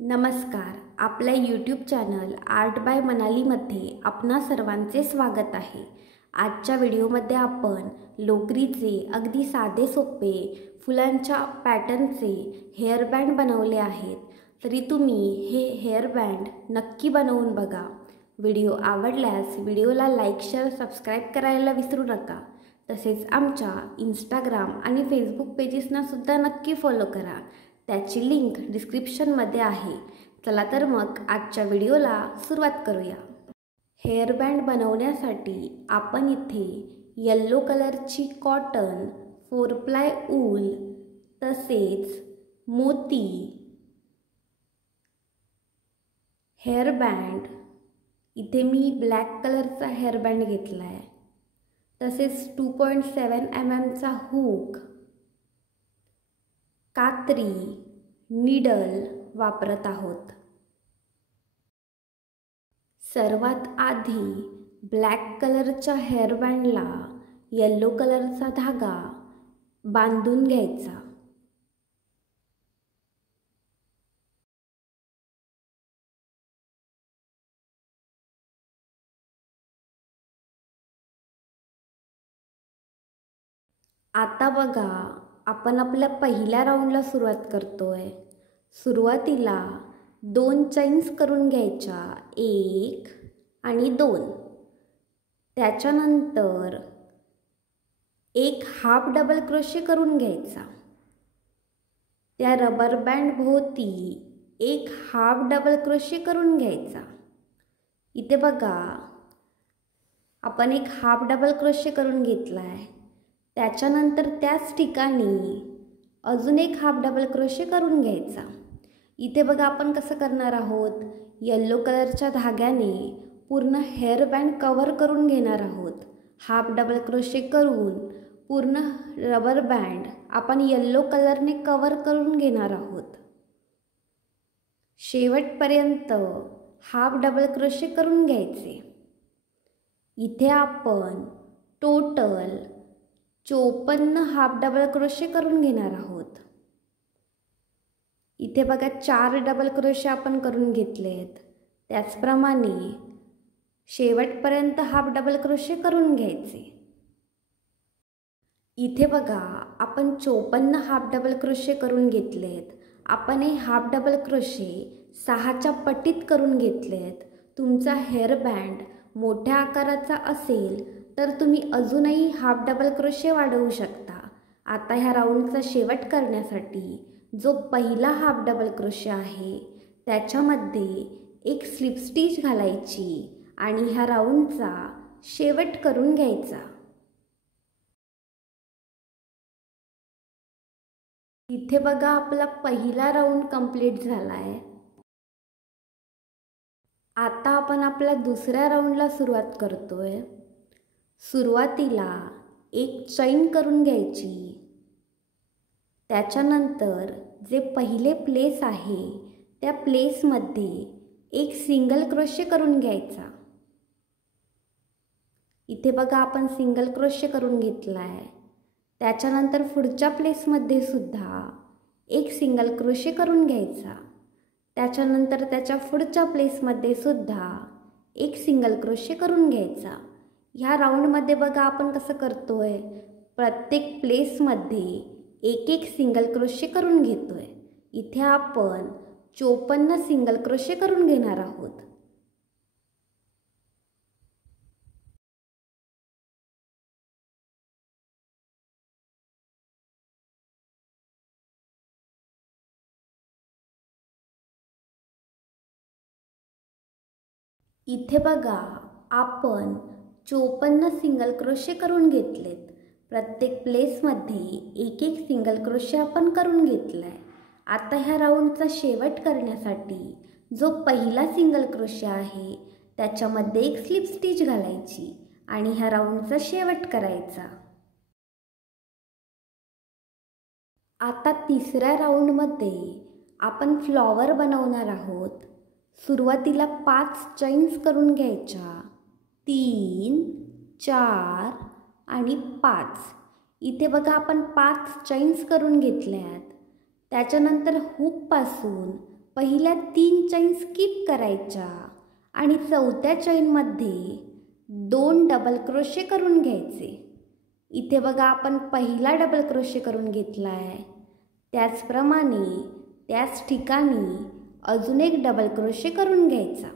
नमस्कार. आपल्या YouTube channel art bye मनालीमध्ये आपणा सर्वांचे स्वागत आहे. आजच्या व्हिडिओमध्ये आपण लोकरीचे अगदी साधे सोपे फुलांच्या पॅटर्नचे हेअरबँड बनवले आहेत. तरी तुम्ही हे हेअरबँड नक्की बनवून बघा. व्हिडिओ आवडल्यास व्हिडिओला लाईक, शेअर, सबस्क्राईब करायला विसरू नका. तसेच आमच्या इंस्टाग्राम आणि फेसबुक पेजेसना सुद्धा नक्की फॉलो करा. त्याची लिंक डिस्क्रिप्शनमध्ये आहे. चला तर मग आजच्या व्हिडिओला सुरुवात करूया. हेअरबँड बनवण्यासाठी आपण इथे येलो कलरची कॉटन, 4 प्लाय ऊल, तसेच मोती, हेअरबँड इथे मी ब्लॅक कलरचा हेअरबँड घेतला आहे, तसेच 2.7 mm हुक, कात्री, नीडल वापरत आहोत. सर्वात आधी ब्लॅक कलरच्या हेअरबँडला येलो कलरचा धागा बांधून घ्यायचा. आता बघा, आपण आपल्या पहिल्या राऊंडला सुरुवात करतोय. सुरुवातीला 2 चैन्स करून घ्यायच्या, 1 आणि 2. त्याच्यानंतर एक हाफ डबल क्रोशे करून घ्यायचा. त्या रबर बँड भोवती एक हाफ डबल क्रोशे करून घ्यायचा. इथे बघा, आपण एक हाफ डबल क्रोशे करून घेतला आहे. त्याच्यानंतर त्याच ठिकाणी अजून एक हाफ डबल क्रोशे करून घ्यायचा. इथे बघा, आपण कसं करणार आहोत, येलो कलरच्या धाग्याने पूर्ण हेअरबँड कव्हर करून घेणार आहोत. हाफ डबल क्रोशे करून पूर्ण रबर बँड आपण येलो कलरने कव्हर करून घेणार आहोत. शेवटपर्यंत हाफ डबल क्रोशे करून घ्यायचे. इथे आपण टोटल 54 हाफ डबल क्रोशे करून घेणार आहोत. इथे बघा, 4 डबल क्रोशे आपण करून घेतलेत. त्याचप्रमाणे शेवटपर्यंत हाफ डबल क्रोशे करून घ्यायचे. इथे बघा, आपण 54 हाफ डबल क्रोशे करून घेतलेत. आपण हे हाफ डबल क्रोशे 6च्या पटीत करून घेतलेत. तुमचा हेअरबँड मोठ्या आकाराचा असेल तर तुम्ही अजूनही हाफ डबल क्रोशे वाढवू शकता. आता ह्या राऊंडचा शेवट करण्यासाठी जो पहिला हाफ डबल क्रोशे आहे त्याच्यामध्ये एक स्लिप स्टिच घालायची आणि ह्या राऊंडचा शेवट करून घ्यायचा. इथे बघा, आपला पहिला राऊंड कंप्लीट झाला आहे. आता आपण आपल्या दुसऱ्या राऊंडला सुरुवात करतोय. सुरुवातीला एक चैन करून घ्यायची. त्याच्यानंतर जे पहिले प्लेस आहे त्या प्लेसमध्ये एक सिंगल क्रोशे करून घ्यायचा. इथे बघा, आपण सिंगल क्रोशे करून घेतला आहे. त्याच्यानंतर पुढच्या प्लेसमध्ये सुद्धा एक सिंगल क्रोशे करून घ्यायचा. त्याच्यानंतर त्याच्या पुढच्या प्लेसमध्ये सुद्धा एक सिंगल क्रोशे करून घ्यायचा. ह्या राऊंडमध्ये बघा, आपण कसं करतोय, प्रत्येक प्लेसमध्ये एक सिंगल क्रोशे करून घेतोय. इथे आपण 54 सिंगल क्रोशे करून घेणार आहोत. इथे बघा, आपण 54 सिंगल क्रोशे करून घेतलेत. प्रत्येक प्लेसमध्ये एक सिंगल क्रोशे आपण करून घेतलाय. आता ह्या राऊंडचा शेवट करण्यासाठी जो पहिला सिंगल क्रोशे आहे त्याच्यामध्ये एक स्लिप स्टिच घालायची आणि ह्या राऊंडचा शेवट करायचा. आता तिसऱ्या राऊंडमध्ये आपण फ्लॉवर बनवणार आहोत. सुरुवातीला 5 चैन्स करून घ्यायच्या, 3, 4 आणि 5. इथे बघा, आपण 5 चैन्स करून घेतल्यात. त्याच्यानंतर हुकपासून पहिल्या 3 चैन स्किप करायच्या आणि चौथ्या चैनमध्ये 2 डबल क्रोशे करून घ्यायचे। इथे बघा आपण पहिला डबल क्रोशे करून घेतला आहे, त्याचप्रमाणे त्याच ठिकाणी अजून एक डबल क्रोशे करून घ्यायचा।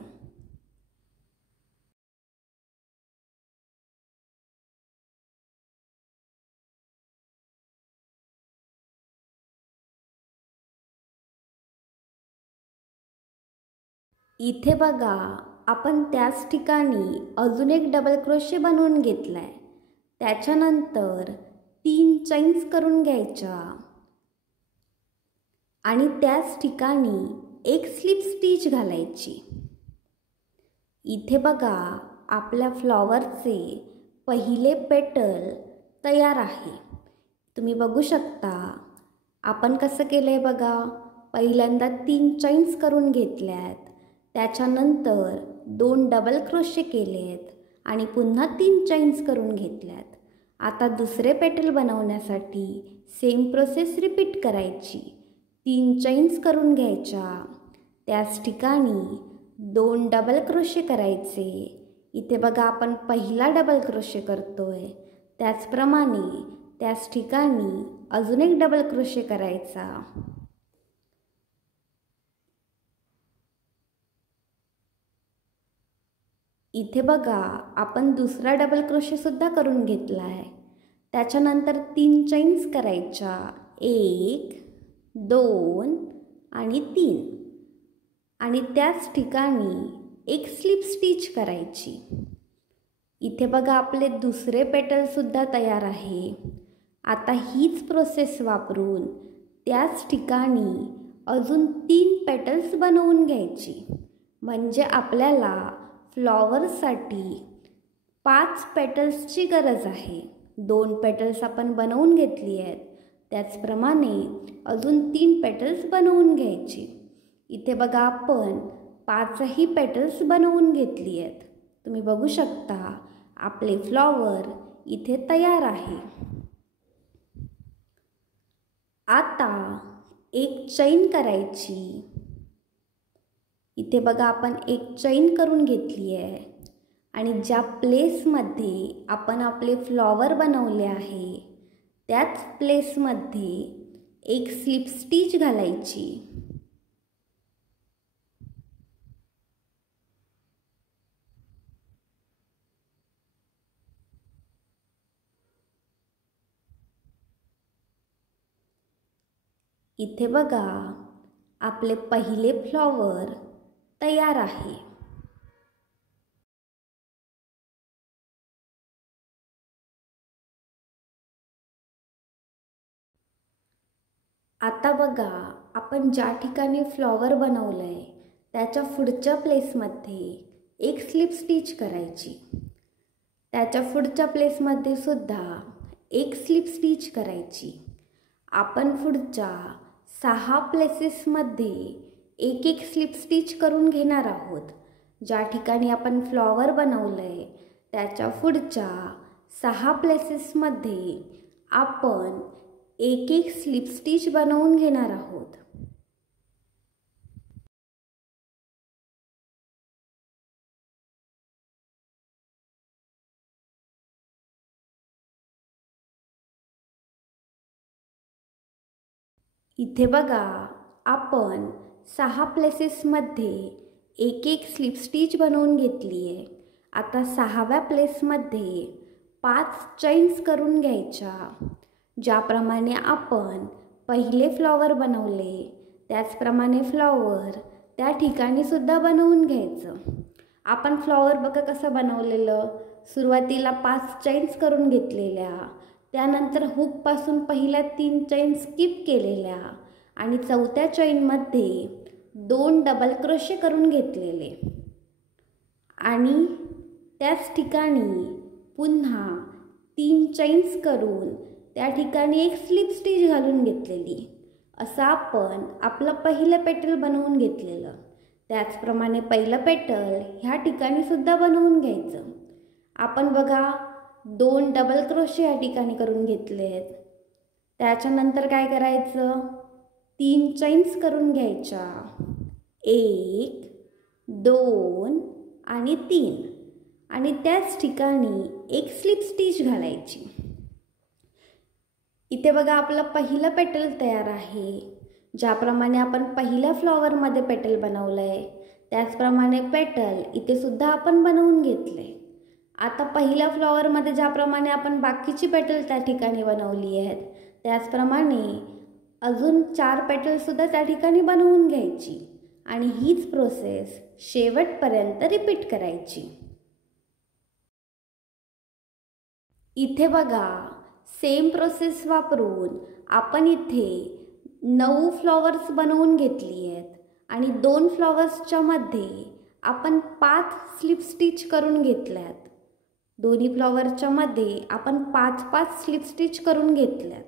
इथे बघा आपण त्याच ठिकाणी अजून एक डबल क्रोशे बनवून घेतलाय, त्याच्यानंतर 3 चैन्स करून घ्यायच्या आणि त्याच ठिकाणी एक स्लिप स्टिच घालायची। इथे बघा आपल्या फ्लॉवरचे पहिले पेटल तयार आहे। तुम्ही बघू शकता आपण कसं केलंय बघा, पहिल्यांदा 3 चैन्स करून घेतल्यात, त्याच्यानंतर 2 डबल क्रोशे केलेत आणि पुन्हा 3 चैन्स करून घेतल्यात। आता दुसरे पेटल बनवण्यासाठी सेम प्रोसेस रिपीट करायची। 3 चैन्स करून घ्यायच्या, त्याच ठिकाणी 2 डबल क्रोशे करायचे। इथे बघा आपण पहिला डबल क्रोशे करतोय, त्याचप्रमाणे त्याच ठिकाणी अजून एक डबल क्रोशे करायचा। इथे बघा आपण दुसरा डबल क्रोशे सुद्धा करून घेतला आहे, त्याच्यानंतर 3 चैन्स करायच्या, 1 2 आणि 3 आणि त्याच ठिकाणी एक स्लिप स्टिच करायची। इथे बघा आपले दुसरे पेटल सुद्धा तयार आहे। आता हीच प्रोसेस वापरून त्याच ठिकाणी अजून 3 पेटल्स बनवून घ्यायची, म्हणजे आपल्याला फ्लॉवरसाठी 5 पेटल्सची गरज आहे। 2 पेटल्स आपण बनवून घेतली आहेत, त्याचप्रमाणे अजून 3 पेटल्स बनवून घ्यायची। इथे बघा आपण 5ही पेटल्स बनवून घेतली आहेत। तुम्ही बघू शकता आपले फ्लॉवर इथे तयार आहे। आता एक चैन करायची। इथे बघा आपण एक चैन करून घेतली आहे आणि ज्या प्लेसमध्ये आपण आपले फ्लॉवर बनवले आहे त्याच प्लेसमध्ये एक स्लिप स्टिच घालायची। इथे बघा आपले पहिले फ्लॉवर तयार आहे। आता बघा आपण ज्या ठिकाणी फ्लॉवर बनवलंय त्याच्या पुढच्या प्लेसमध्ये एक स्लिप स्टिच करायची, त्याच्या पुढच्या प्लेसमध्ये सुद्धा एक स्लिप स्टिच करायची। आपण पुढच्या 6 प्लेसेसमध्ये एक एक स्लिप स्टिच करून घेणार आहोत। ज्या ठिकाणी आपण फ्लॉवर बनवलंय त्याच्या पुढच्या 6 प्लेसेसमध्ये आपण एक एक स्लिप स्टिच बनवून घेणार आहोत। इथे बघा आपण 6 प्लेसेसमध्ये एक एक स्लिप स्टिच बनवून घेतली आहे। आता 6व्या प्लेसमध्ये 5 चैन्स करून घ्यायच्या। ज्याप्रमाणे आपण पहिले फ्लॉवर बनवले त्याचप्रमाणे फ्लॉवर त्या ठिकाणी सुद्धा बनवून घ्यायचं। आपण फ्लॉवर बघा कसं बनवलेलं, सुरुवातीला 5 चैन्स करून घेतलेल्या, त्यानंतर हुकपासून पहिल्या 3 चैन स्किप केलेल्या आणि चौथ्या चैनमध्ये 2 डबल क्रोशे करून घेतलेले आणि त्याच ठिकाणी पुन्हा 3 चैन्स करून त्या ठिकाणी एक स्लिप स्टिच घालून घेतलेली। असं आपण आपलं पहिलं पेटल बनवून घेतलेलं, त्याचप्रमाणे पहिलं पेटल ह्या ठिकाणी सुद्धा बनवून घ्यायचं। आपण बघा 2 डबल क्रोशे या ठिकाणी करून घेतलेत, त्याच्यानंतर काय करायचं, 3 चैन्स करून घ्यायच्या 1 2 आणि 3 आणि त्याच ठिकाणी एक स्लिप स्टिच घालायची। इथे बघा आपलं पहिलं पेटल तयार आहे। ज्याप्रमाणे आपण पहिल्या फ्लॉवरमध्ये पेटल बनवलंय त्याचप्रमाणे पेटल इथे सुद्धा आपण बनवून घेतले। आता पहिल्या फ्लॉवरमध्ये ज्याप्रमाणे आपण बाकीची पेटल त्या ठिकाणी बनवली आहेत त्याचप्रमाणे अजून 4 पेटल सुद्धा त्या ठिकाणी बनवून घ्यायची आणि हीच प्रोसेस शेवटपर्यंत रिपीट करायची। इथे बघा सेम प्रोसेस वापरून आपण इथे 9 फ्लॉवर्स बनवून घेतली आहेत आणि 2 फ्लॉवर्सच्या मध्ये आपण 5 स्लिप स्टिच करून घेतल्यात। दोन्ही फ्लॉवरच्या मध्ये आपण 5-5 स्लिप स्टिच करून घेतल्यात।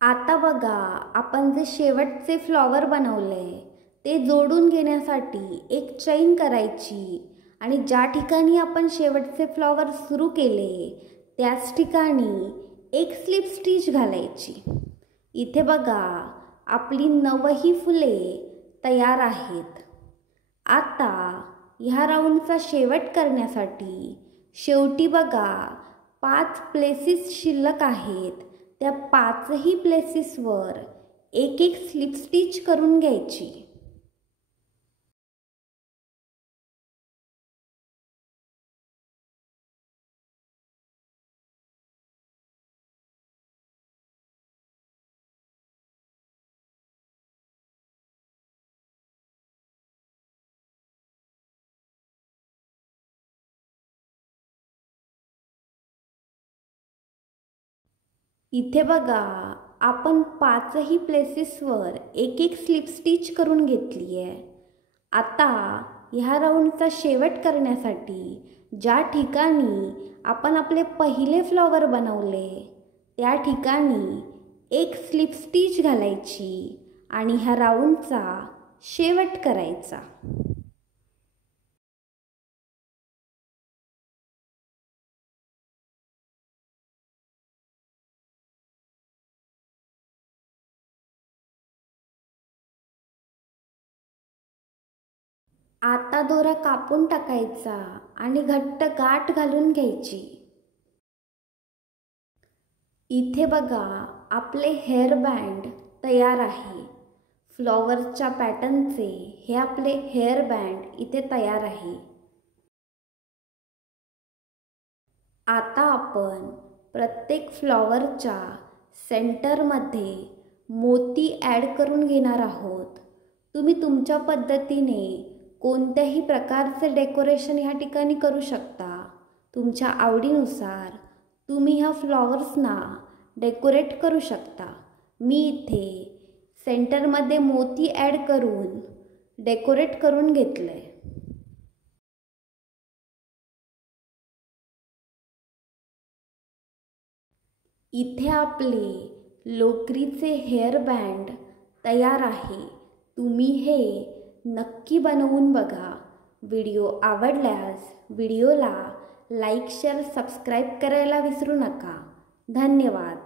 आता बघा आपण जे शेवटचे फ्लॉवर बनवले ते जोडून घेण्यासाठी एक चैन करायची आणि ज्या ठिकाणी आपण शेवटचे फ्लॉवर सुरू केले त्याच ठिकाणी एक स्लिप स्टिच घालायची। इथे बघा आपली 9ही फुले तयार आहेत। आता ह्या राऊंडचा शेवट करण्यासाठी शेवटी बघा 5 प्लेसेस शिल्लक आहेत। त्या 5ही प्लेसेसवर एक स्लिप स्टिच करून घ्यायची। इथे बघा आपण 5ही प्लेसेसवर एक स्लिप स्टिच करून घेतली आहे। आता ह्या राऊंडचा शेवट करण्यासाठी ज्या ठिकाणी आपण आपले पहिले फ्लॉवर बनवले त्या ठिकाणी एक स्लिप स्टिच घालायची आणि ह्या राऊंडचा शेवट करायचा। आता दोरा कापून टाकायचा आणि घट्ट गाठ घालून घ्यायची। इथे बघा आपले हेअर बँड तयार आहे। फ्लॉवरच्या पॅटर्नचे हे आपले हेअर बँड इथे तयार आहे। आता आपण प्रत्येक फ्लॉवरच्या सेंटरमध्ये मोती ॲड करून घेणार आहोत। तुम्ही तुमच्या पद्धतीने कोणत्याही प्रकारचे डेकोरेशन ह्या ठिकाणी करू शकता। तुमच्या आवडीनुसार तुम्ही ह्या फ्लॉवर्सना डेकोरेट करू शकता। मी इथे सेंटरमध्ये मोती ॲड करून डेकोरेट करून घेतले। इथे आपले लोकरीचे हेअर बँड तयार आहे। तुम्ही हे नक्की बनवून बघा। व्हिडिओ आवडल्यास व्हिडिओला लाईक शेअर सबस्क्राईब करायला विसरू नका। धन्यवाद।